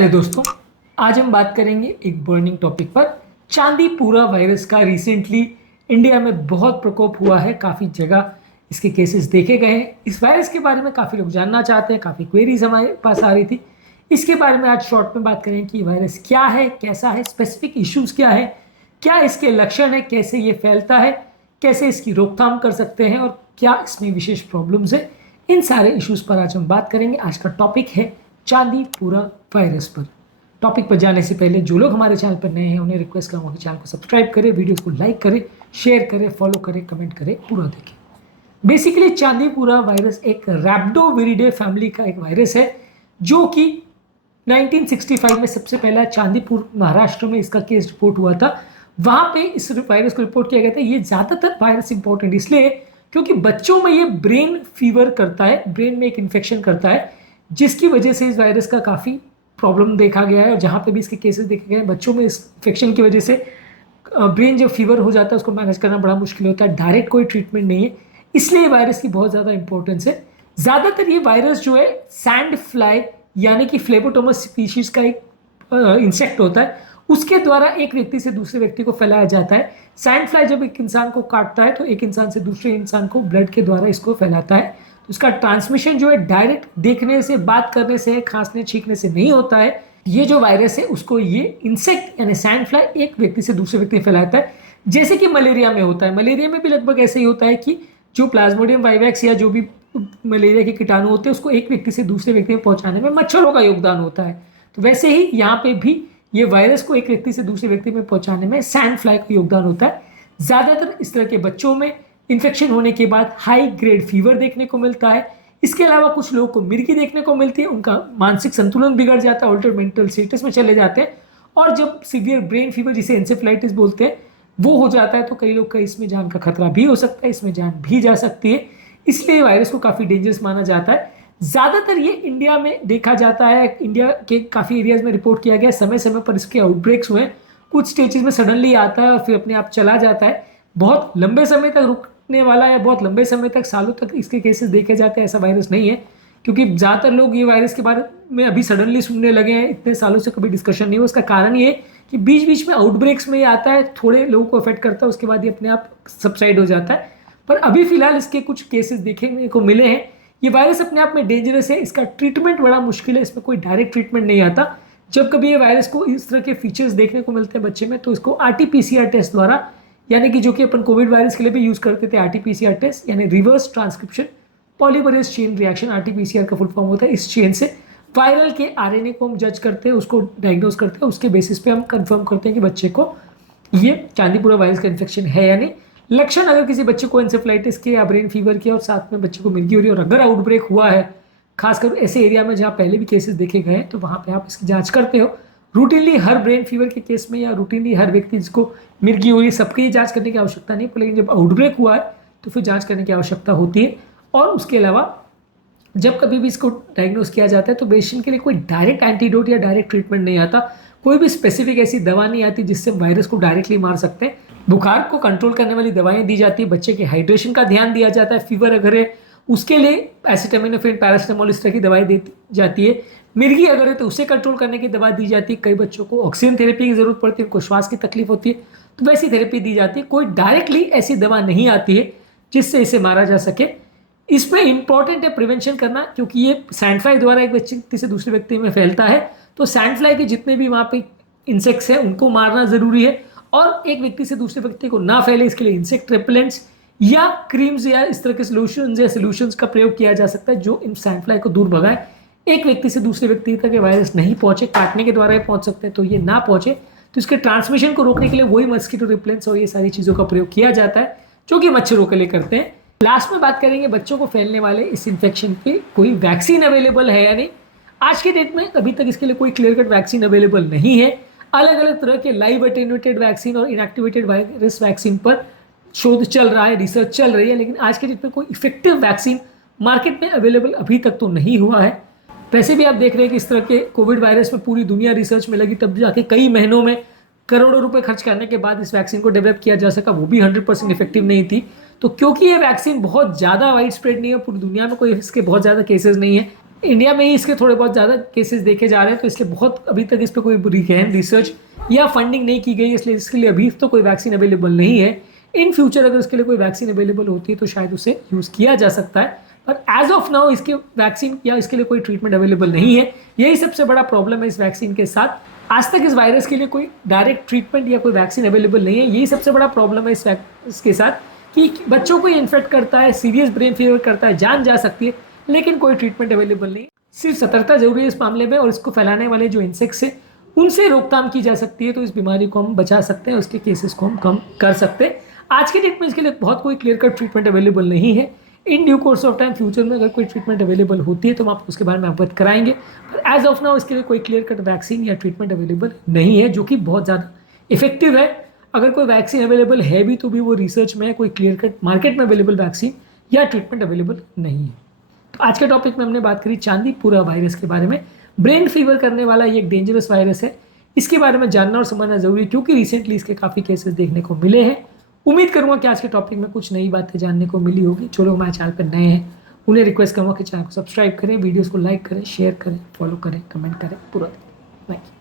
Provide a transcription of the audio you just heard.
Hello दोस्तों, आज हम बात करेंगे एक बर्निंग टॉपिक पर। चांदीपुरा वायरस का रिसेंटली इंडिया में बहुत प्रकोप हुआ है। काफ़ी जगह इसके केसेस देखे गए हैं। इस वायरस के बारे में काफ़ी लोग जानना चाहते हैं, काफ़ी क्वेरीज हमारे पास आ रही थी। इसके बारे में आज शॉर्ट में बात करें कि वायरस क्या है, कैसा है, स्पेसिफिक इश्यूज क्या है, क्या इसके लक्षण है, कैसे ये फैलता है, कैसे इसकी रोकथाम कर सकते हैं और क्या इसमें विशेष प्रॉब्लम्स है। इन सारे इश्यूज पर आज हम बात करेंगे। आज का टॉपिक है चांदीपुरा वायरस पर। टॉपिक पर जाने से पहले जो लोग हमारे चैनल पर नए हैं उन्हें रिक्वेस्ट करूंगा कि चैनल को सब्सक्राइब करें, वीडियो को लाइक करें, शेयर करें, फॉलो करें, कमेंट करें, पूरा देखें। बेसिकली चांदीपुरा वायरस एक रैप्डोविरिडे फैमिली का एक वायरस है जो कि 1965 में सबसे पहला चांदीपुर महाराष्ट्र में इसका केस रिपोर्ट हुआ था। वहां पे इस वायरस को रिपोर्ट किया गया था। ये ज्यादातर वायरस इंपॉर्टेंट इसलिए क्योंकि बच्चों में ये ब्रेन फीवर करता है, ब्रेन में एक इन्फेक्शन करता है, जिसकी वजह से इस वायरस का काफ़ी प्रॉब्लम देखा गया है। और जहाँ पे भी इसके केसेस देखे गए हैं, बच्चों में इस इन्फेक्शन की वजह से ब्रेन जो फीवर हो जाता है उसको मैनेज करना बड़ा मुश्किल होता है। डायरेक्ट कोई ट्रीटमेंट नहीं है, इसलिए वायरस की बहुत ज़्यादा इंपॉर्टेंस है। ज़्यादातर ये वायरस जो है सैंड फ्लाई यानी कि फ्लेबोटोमस स्पीशीज का एक इंसेक्ट होता है, उसके द्वारा एक व्यक्ति से दूसरे व्यक्ति को फैलाया जाता है। सैंड फ्लाई जब एक इंसान को काटता है तो एक इंसान से दूसरे इंसान को ब्लड के द्वारा इसको फैलाता है। उसका ट्रांसमिशन जो है डायरेक्ट देखने से, बात करने से, खांसने छींकने से नहीं होता है। ये जो वायरस है उसको ये इंसेक्ट यानी सैंड फ्लाई एक व्यक्ति से दूसरे व्यक्ति फैलाता है, जैसे कि मलेरिया में होता है। मलेरिया में भी लगभग ऐसे ही होता है कि जो प्लाज्मोडियम वाइवैक्स या जो भी मलेरिया के कीटाणु होते हैं उसको एक व्यक्ति से दूसरे व्यक्ति में पहुंचाने में मच्छरों का योगदान होता है। तो वैसे ही यहाँ पे भी ये वायरस को एक व्यक्ति से दूसरे व्यक्ति में पहुंचाने में सैंड फ्लाई का योगदान होता है। ज्यादातर इस तरह के बच्चों में इन्फेक्शन होने के बाद हाई ग्रेड फीवर देखने को मिलता है। इसके अलावा कुछ लोगों को मिर्गी देखने को मिलती है, उनका मानसिक संतुलन बिगड़ जाता है, ऑल्टर मेंटल स्टेटस में चले जाते हैं। और जब सीवियर ब्रेन फीवर जिसे एंसेफेलाइटिस बोलते हैं वो हो जाता है तो कई लोग का इसमें जान का खतरा भी हो सकता है, इसमें जान भी जा सकती है। इसलिए वायरस को काफ़ी डेंजरस माना जाता है। ज़्यादातर ये इंडिया में देखा जाता है। इंडिया के काफ़ी एरियाज में रिपोर्ट किया गया, समय समय पर इसके आउटब्रेक्स हुए। कुछ स्टेजेस में सडनली आता है और फिर अपने आप चला जाता है। बहुत लंबे समय तक रुकने वाला या बहुत लंबे समय तक, सालों तक इसके केसेस देखे जाते हैं ऐसा वायरस नहीं है, क्योंकि ज़्यादातर लोग ये वायरस के बारे में अभी सडनली सुनने लगे हैं। इतने सालों से कभी डिस्कशन नहीं हुआ। उसका कारण ये कि बीच बीच में आउटब्रेक्स में ये आता है, थोड़े लोगों को अफेक्ट करता है, उसके बाद ये अपने आप सबसाइड हो जाता है। पर अभी फिलहाल इसके कुछ केसेस देखने को मिले हैं। ये वायरस अपने आप में डेंजरस है, इसका ट्रीटमेंट बड़ा मुश्किल है, इसमें कोई डायरेक्ट ट्रीटमेंट नहीं आता। जब कभी ये वायरस को इस तरह के फीचर्स देखने को मिलते हैं बच्चे में तो इसको RT-PCR टेस्ट द्वारा, यानी कि जो कि अपन कोविड वायरस के लिए भी यूज़ करते थे, RT-PCR टेस्ट यानी reverse transcription polymerase chain reaction, RT-PCR का फुल फॉर्म होता है। इस चेन से वायरल के RNA को हम जज करते हैं, उसको डायग्नोज करते हैं, उसके बेसिस पे हम कंफर्म करते हैं कि बच्चे को ये चांदीपुरा वायरस का इन्फेक्शन है या नहीं। लक्षण अगर किसी बच्चे को एंसेफेलाइटिस के या ब्रेन फीवर के और साथ में बच्चे को मिर्गी हो रही है और अगर आउटब्रेक हुआ है, खासकर ऐसे एरिया में जहाँ पहले भी केसेस देखे गए हैं, तो वहाँ पे आप इसकी जांच करते हो। रूटीनली हर ब्रेन फीवर के केस में या रूटीनली हर व्यक्ति जिसको मिर्गी हो रही है सबकी ये जांच करने की आवश्यकता नहीं, लेकिन जब आउटब्रेक हुआ है तो फिर जांच करने की आवश्यकता होती है। और उसके अलावा जब कभी भी इसको डायग्नोज किया जाता है तो पेशेंट के लिए कोई डायरेक्ट एंटीडोट या डायरेक्ट ट्रीटमेंट नहीं आता। कोई भी स्पेसिफिक ऐसी दवा नहीं आती जिससे वायरस को डायरेक्टली मार सकते हैं। बुखार को कंट्रोल करने वाली दवाएं दी जाती है, बच्चे के हाइड्रेशन का ध्यान दिया जाता है, फीवर अगर है उसके लिए एसिटामिनोफेन, पैरासिटामोल इस तरह की दवाएं दी जाती है। मिर्गी अगर है तो उसे कंट्रोल करने की दवा दी जाती है। कई बच्चों को ऑक्सीजन थेरेपी की जरूरत पड़ती है, उनको श्वास की तकलीफ होती है तो वैसी थेरेपी दी जाती है। कोई डायरेक्टली ऐसी दवा नहीं आती है जिससे इसे मारा जा सके। इसमें इंपॉर्टेंट है प्रिवेंशन करना, क्योंकि ये सैंड फ्लाई द्वारा एक व्यक्ति से दूसरे व्यक्ति में फैलता है। तो सैंड फ्लाई के जितने भी वहाँ पे इंसेक्ट्स हैं उनको मारना जरूरी है और एक व्यक्ति से दूसरे व्यक्ति को ना फैले इसके लिए इंसेक्ट रिपेलेंट्स या क्रीम्स या इस तरह के सोल्यूशंस का प्रयोग किया जा सकता है जो इन सैंड फ्लाई को दूर भगाए। एक व्यक्ति से दूसरे व्यक्ति तक ये वायरस नहीं पहुंचे, काटने के द्वारा ये पहुंच सकते हैं, तो ये ना पहुंचे तो इसके ट्रांसमिशन को रोकने के लिए वही मस्कीटो रिपेलेंट्स और ये सारी चीज़ों का प्रयोग किया जाता है जो कि मच्छरों के लिए करते हैं। लास्ट में बात करेंगे बच्चों को फैलने वाले इस इन्फेक्शन की कोई वैक्सीन अवेलेबल है या नहीं। आज के डेट में अभी तक इसके लिए कोई क्लियर कट वैक्सीन अवेलेबल नहीं है। अलग अलग तरह के लाइव अटेन्यूएटेड वैक्सीन और इनएक्टिवेटेड वायरस वैक्सीन पर शोध चल रहा है, रिसर्च चल रही है, लेकिन आज के डेट में कोई इफेक्टिव वैक्सीन मार्केट में अवेलेबल अभी तक तो नहीं हुआ है। वैसे भी आप देख रहे हैं कि इस तरह के कोविड वायरस में पूरी दुनिया रिसर्च में लगी, तब जाके कई महीनों में करोड़ों रुपए खर्च करने के बाद इस वैक्सीन को डेवलप किया जा सका, वो भी 100% इफेक्टिव नहीं थी। तो क्योंकि ये वैक्सीन बहुत ज़्यादा वाइड स्प्रेड नहीं है, पूरी दुनिया में कोई इसके बहुत ज़्यादा केसेस नहीं है, इंडिया में ही इसके थोड़े बहुत ज़्यादा केसेस देखे जा रहे हैं, तो इसलिए बहुत अभी तक इस पर कोई गहन रिसर्च या फंडिंग नहीं की गई, इसलिए इसके लिए अभी तो कोई वैक्सीन अवेलेबल नहीं है। इन फ्यूचर अगर इसके लिए कोई वैक्सीन अवेलेबल होती है तो शायद उसे यूज़ किया जा सकता है, पर एज ऑफ नाउ इसके वैक्सीन या इसके लिए कोई ट्रीटमेंट अवेलेबल नहीं है। यही सबसे बड़ा प्रॉब्लम है इस वैक्सीन के साथ। आज तक इस वायरस के लिए कोई डायरेक्ट ट्रीटमेंट या कोई वैक्सीन अवेलेबल नहीं है। यही सबसे बड़ा प्रॉब्लम है इसके साथ कि बच्चों को इन्फेक्ट करता है, सीरियस ब्रेन फीवर करता है, जान जा सकती है, लेकिन कोई ट्रीटमेंट अवेलेबल नहीं। सिर्फ सतर्कता जरूरी है इस मामले में, और इसको फैलाने वाले जो इंसेक्ट्स हैं उनसे रोकथाम की जा सकती है, तो इस बीमारी को हम बचा सकते हैं, उसके केसेस को हम कम कर सकते हैं। आज के डेट में इसके लिए बहुत कोई क्लियर कट ट्रीटमेंट अवेलेबल नहीं है। In due course of time future में अगर कोई ट्रीटमेंट अवेलेबल होती है तो हम आपको उसके बारे में अवगत कराएंगे, पर एज ऑफ नाउ इसके लिए कोई क्लियर कट वैक्सीन या ट्रीटमेंट अवेलेबल नहीं है, जो कि बहुत ज़्यादा इफेक्टिव है। अगर कोई वैक्सीन अवेलेबल है भी तो भी वो रिसर्च में है, कोई क्लियर कट मार्केट में अवेलेबल वैक्सीन या ट्रीटमेंट अवेलेबल नहीं है। तो आज के टॉपिक में हमने बात करी चांदीपुरा वायरस के बारे में। ब्रेन फीवर करने वाला ये एक डेंजरस वायरस है, इसके बारे में जानना और समझना जरूरी है, क्योंकि रिसेंटली इसके काफ़ी केसेस देखने को मिले हैं। उम्मीद करूंगा कि आज के टॉपिक में कुछ नई बातें जानने को मिली होगी। जो लोग हमारे चैनल पर नए हैं उन्हें रिक्वेस्ट करूँगा कि चैनल को सब्सक्राइब करें, वीडियोज़ को लाइक करें, शेयर करें, फॉलो करें, कमेंट करें, पूरा। Thank you.